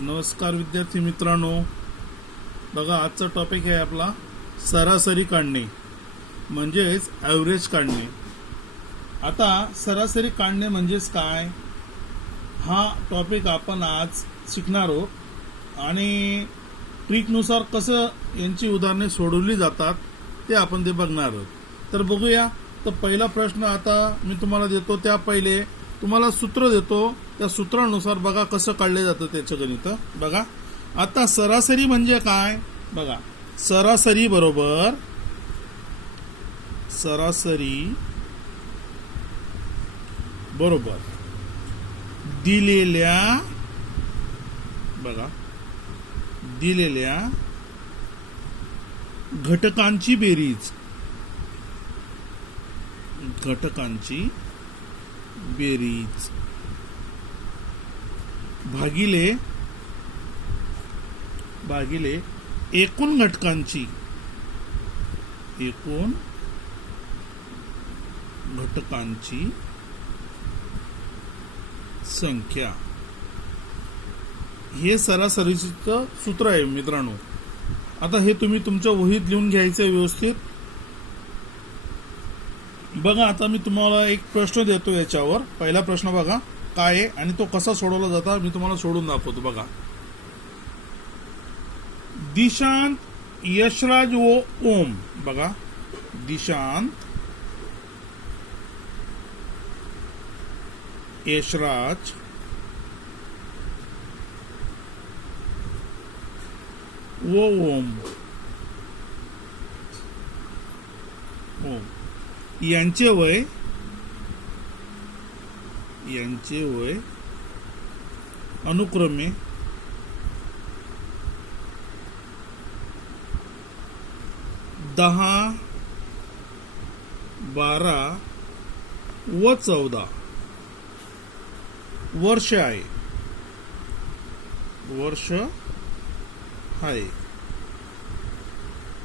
नमस्कार विद्यार्थी मित्रांनो, बघा आजचा टॉपिक आहे आपला सरासरी काढणे म्हणजेच ॲव्हरेज काढणे. आता सरासरी काढणे म्हणजेच काय हा टॉपिक आपण आज शिकणार आहोत आणि ट्रिकनुसार कसं यांची उदाहरणे सोडवली जातात ते आपण ते बघणार आहोत. तर बघूया. तर पहिला प्रश्न आता मी तुम्हाला देतो, त्या पहिले तुम्हाला सूत्र देतो, त्या सूत्रानुसार बघा कसं काढले जातं त्याचं गणित. बघा आता सरासरी म्हणजे काय. बघा सरासरी बरोबर दिलेल्या घटकांची बेरीज भागिले एकूण घटकांची संख्या. हे सरासरीचं सूत्र आहे मित्रांनो. आता हे तुम्ही तुमच्या वहीत लिहून घ्यायचं व्यवस्थित. बघा आता मी तुम्हाला एक प्रश्न देतो याच्यावर. पहिला प्रश्न बघा काय आहे आणि तो कसा सोडवला जाता मी तुम्हाला सोडून दाखवतो. बघा दिशांत, यशराज व ओम. बघा दिशांत, यशराज व ओम यांचे वय अनुक्रमे 10, 12 व 14 वर्ष आहे.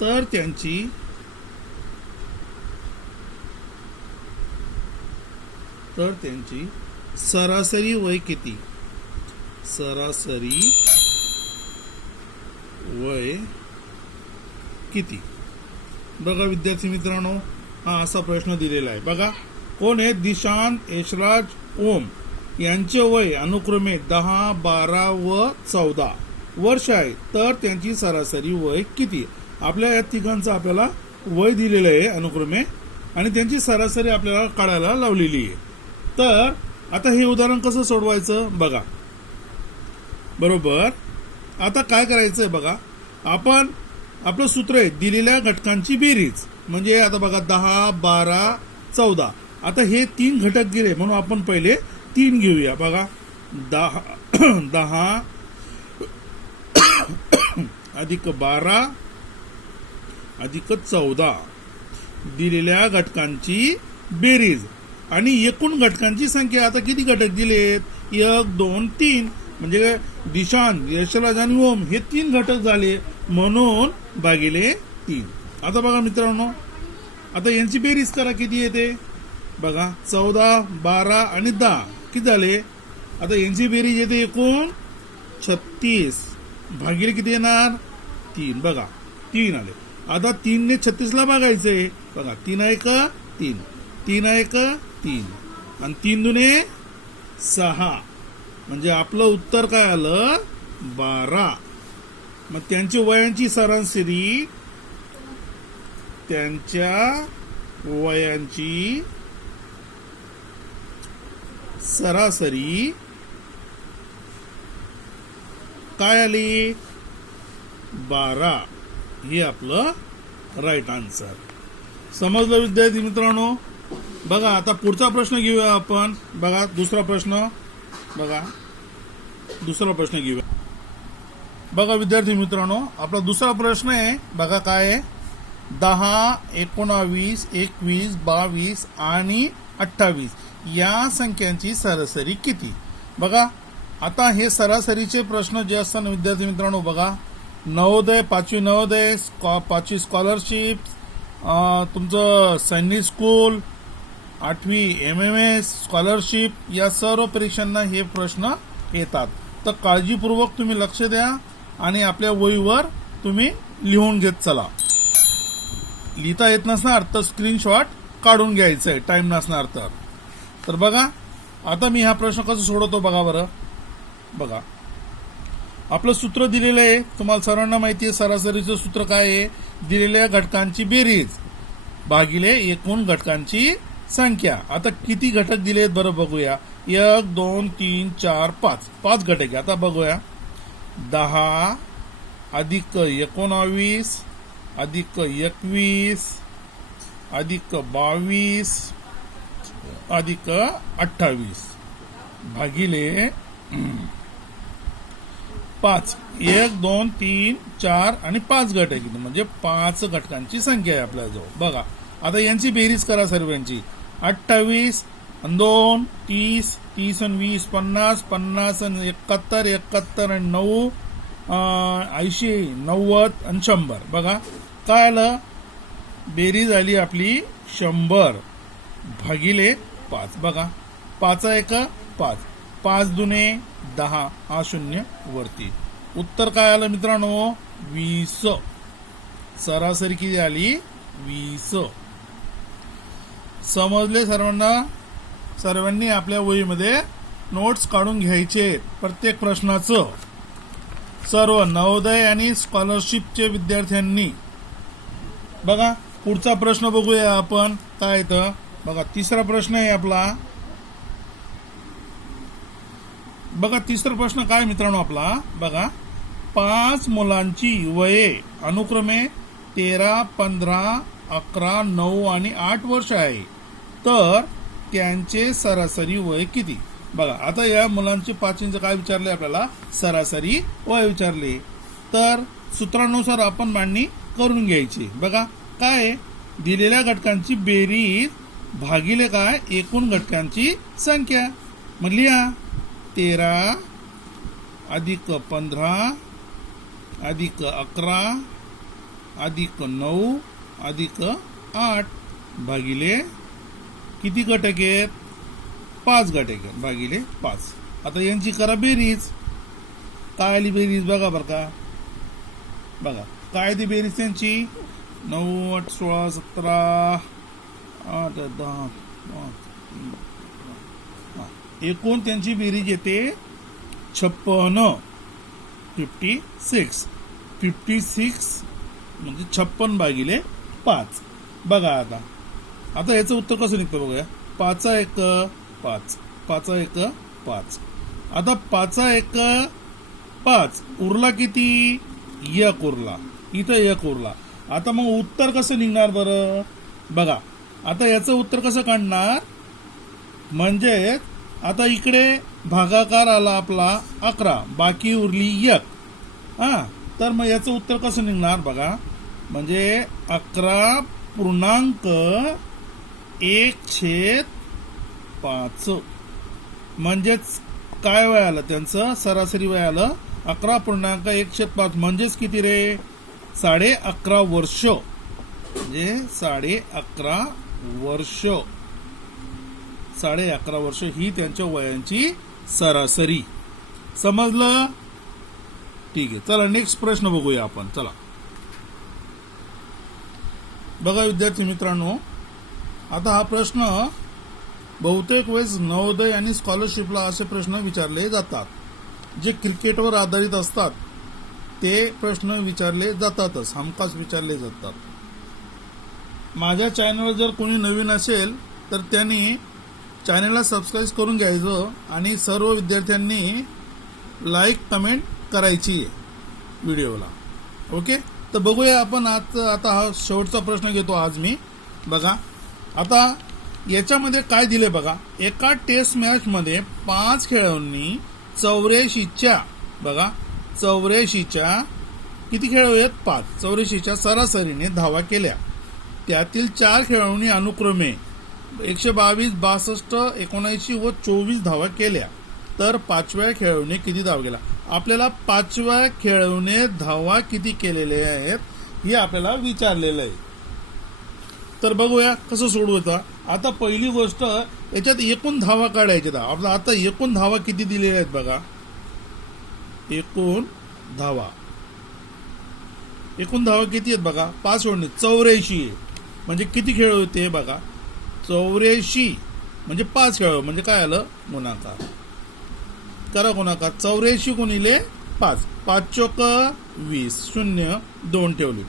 तर त्यांची सरासरी वय किती. बघा विद्यार्थी मित्रांनो, हा असा प्रश्न दिलेला आहे. बघा कोण आहे. दिशांत, यशराज, ओम यांचे वय अनुक्रमे 10, 12 व 14 वर्ष आहे. तर त्यांची सरासरी वय किती. आपल्या या तिघांचं आपल्याला वय दिलेलं आहे अनुक्रमे आणि त्यांची सरासरी आपल्याला काढायला लावलेली आहे. तर आता हे उदाहरण कसं सोडवायचं बघा. बरोबर आता काय करायचंय बघा. आपण आपलं सूत्र आहे दिलेल्या घटकांची बेरीज. म्हणजे आता बघा 10, 12, 14. आता हे 3 घटक गेले म्हणून आपण पहिले 3 घेऊया. बघा 10 अधिक 12 अधिक 14 दिलेल्या घटकांची बेरीज आणि एकूण घटकांची संख्या. आता किती घटक दिलेत. 1, 2, 3 म्हणजे दिशांत, यशराज आणि ओम हे 3 घटक झाले म्हणून भागिले 3. आता बघा मित्रांनो, आता यांची बेरीज करा किती येते. बघा 14, 12 आणि 10 किती झाले. आता यांची बेरीज येते एकूण 36 भागिले किती येणार 3. बघा 3 आले. आता 3 ने 36 ला भागायचंय. बघा 3 1 3, 3 1 3 आणि 3 दुने 6 म्हणजे आपलं उत्तर काय आलं 12. मग त्यांची वयांची सरासरी काय आली 12. हे आपलं राईट आन्सर. समजलं विद्यार्थी मित्रांनो. बघा आता पुढचा प्रश्न घेऊया आपण. बघा दुसरा प्रश्न घेऊया. बघा विद्यार्थी मित्रांनो, आपला दुसरा प्रश्न आहे. बघा काय आहे. 10, 19, 21, 22 आणि 28 या संख्यांची सरासरी किती. बघा आता हे सरासरीचे प्रश्न जे असतात विद्यार्थी मित्रांनो. बघा नवोदय, 5वी नवोदय, 5वी स्कॉलरशिप, तुमचं सैनिक स्कूल, 8वी MMS स्कॉलरशिप या सर्व परीक्षांना हे प्रश्न येतात. तर काळजीपूर्वक तुम्ही लक्ष द्या आणि आपल्या वहीवर तुम्ही लिहून घेत चला. लिहिता येत नसणार तर स्क्रीनशॉट काढून घ्यायचंय टाइम नसणार तर बघा आता मी हा प्रश्न कसा सोडवतो बघा बरं. बघा आपलं सूत्र दिलेलं आहे, तुम्हाला सर्वांना माहिती आहे. सरासरीचं सूत्र काय आहे? दिलेल्या घटकांची बेरीज भागिले एकूण घटकांची संख्या. आता किती घटक दिलेत बरं बघूया. 1 2 3 4 5 5 घटक आहे. आता बघूया 10 अधिक 19 अधिक 21 अधिक 22 अधिक 28 भागिले 5. 1 2 3 4 आणि 5 घटक आहेत, म्हणजे 5 घटकांची संख्या आहे आपल्याजवळ. बघा आता यांची बेरीज करा सर्वांची. 28 आणि 2 30 30 आणि 20 50 50 आणि 71 71 आणि 9 80 90 आणि 100. बघा काय आलं? बेरीज आली आपली 100 भागिले 5. बघा 5 1 5 5 दुने 10 हा 0 वरती. उत्तर काय आलं मित्रांनो? 20. सरासरी किती आली? 20. समजले सर्वांना? सर्वांनी आपल्या वहीमध्ये नोट्स काढून घ्यायचे प्रत्येक प्रश्नाचं. सर्व नवोदय आणि स्कॉलरशिपचे विद्यार्थ्यांनी. बघा पुढचा प्रश्न बघूया आपण काय येतं. बघा तिसरा प्रश्न आहे आपला. बघा तिसरा प्रश्न काय मित्रांनो आपला. बघा 5 मुलांची वये अनुक्रमे 13 15 11 9 आणि 8 वर्ष आहे, तर त्यांचे सरासरी वय किती? बघा आता या मुलांचे 5 काय विचारले आपल्याला? सरासरी वय विचारले. तर सूत्रानुसार आपण मांडणी करून घ्यायची. बघा काय? दिलेल्या घटकांची बेरीज भागिले काय? एकूण घटकांची संख्या. मग लिहा 13 अधिक 15 अधिक 11 अधिक 9 अधिक 8 भागिले किती घटक आहेत? 5 घटक आहेत भागिले 5. आता यांची करा बेरीज. काय आली बेरीज बघा बरं का. बघा काय ती बेरीज त्यांची? 9 8 16 17 8 10 एकूण त्यांची बेरीज येते 56. 56 म्हणजे 56 भागिले 5. बघा आता याचं उत्तर कसं निघतं बघूया. 5 1 5 5 1 5. आता 5 1 5 उरला किती? 1 उरला. इथं 1 उरला. आता मग उत्तर कसं निघणार बरं? बघा आता याचं उत्तर कसं काढणार? म्हणजे आता इकडे भागाकार आला आपला 11, बाकी उरली 1. तर मग याचं उत्तर कसं निघणार बघा. म्हणजे 11.1/5 म्हणजेच काय वय आलं त्यांचं? सरासरी वय आलं 11.1/5 म्हणजेच किती रे? 11.5 वर्ष. म्हणजे 11.5 वर्ष. 11.5 वर्ष ही त्यांच्या वयांची सरासरी. समजलं? ठीक आहे. चला नेक्स्ट प्रश्न बघूया आपण. चला बघा विद्यार्थी मित्रांनो, आता हा प्रश्न बहुतेक वेळेस नवोदय आणि स्कॉलरशिपला असे प्रश्न विचारले जातात. जे क्रिकेटवर आधारित असतात ते प्रश्न विचारले जातातच, हमखास विचारले जातात. माझ्या चॅनलवर जर कोणी नवीन असेल तर त्यांनी चॅनलला सबस्क्राईब करून घ्यायचं आणि सर्व विद्यार्थ्यांनी लाईक कमेंट करायची आहे व्हिडिओला. ओके. तर बघूया आपण आता हा शेवटचा प्रश्न घेतो आज मी. बघा आता याच्यामध्ये काय दिले बघा. एका टेस्ट मॅच मध्ये 5 खेळाडूंनी 84च्या बघा 84च्या किती खेळाडू आहेत? 5. 84च्या सरासरीने धावा केल्या. त्यातील 4 खेळाडूंनी अनुक्रमे 122 62 79 व 24 धावा केल्या, तर 5व्या खेळाडूने किती धावा केला? आपल्याला 5व्या खेळाडूने धावा किती केलेल्या आहेत हे आपल्याला विचारलेलं आहे. तर बघूया कसं सोडवता. आता पहिली गोष्ट याच्यात एकूण धावा काढायच्या. आपला आता एकूण धावा किती दिलेल्या आहेत बघा. एकूण धावा. एकूण धावा किती आहेत बघा, 5 ओळणी 84 आहे. म्हणजे किती खेळ होते बघा, 84 म्हणजे 5 खेळ, म्हणजे काय आलं गुणाकार. करा गुणाकार, 84 गुणिले 5, 5 चोक 20, 0 2 ठेवले,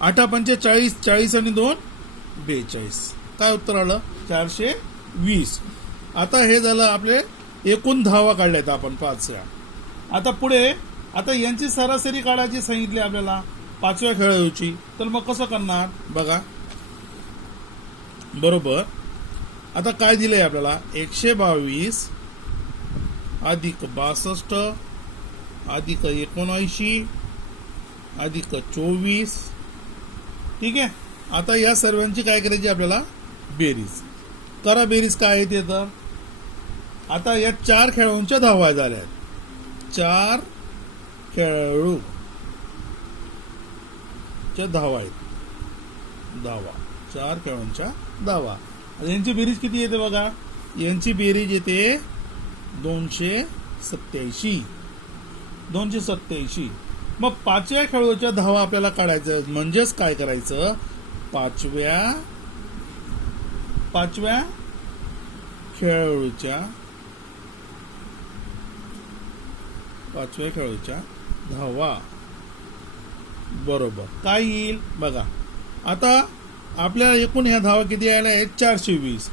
8 पंचे 40, 40 आणि 2 42. काय उत्तर आलं 420. आता हे झालं आपले एकूण धावा काढल्यात आपण 5 वेळा. आता पुढे आता यांची सरासरी काढायची सांगितली आपल्याला 5व्या खेळाडूची. तर मग कसं करणार बघा, बरोबर. आता काय दिलंय आपल्याला, 122 अधिक 62 अधिक 79 अधिक 24. ठीक आहे. आता या सर्वांची काय करायची आपल्याला बेरीज. करा बेरीज काय आहे ते. तर आता या 4 खेळाडूंच्या धावा झाल्या, 4 खेळाडूच्या धावा आहेत, धावा 4 खेळाडूंच्या धावा. यांची बेरीज किती येते बघा, यांची बेरीज येते 287. 287. मग 5व्या खेळाडूच्या धावा आपल्याला काढायचं. म्हणजेच काय करायचं, 5व्या खेळाडूच्या धावा. बरोबर काय येईल बघा. आता आपल्याला एकूण ह्या धावा किती आल्या आहेत, 420.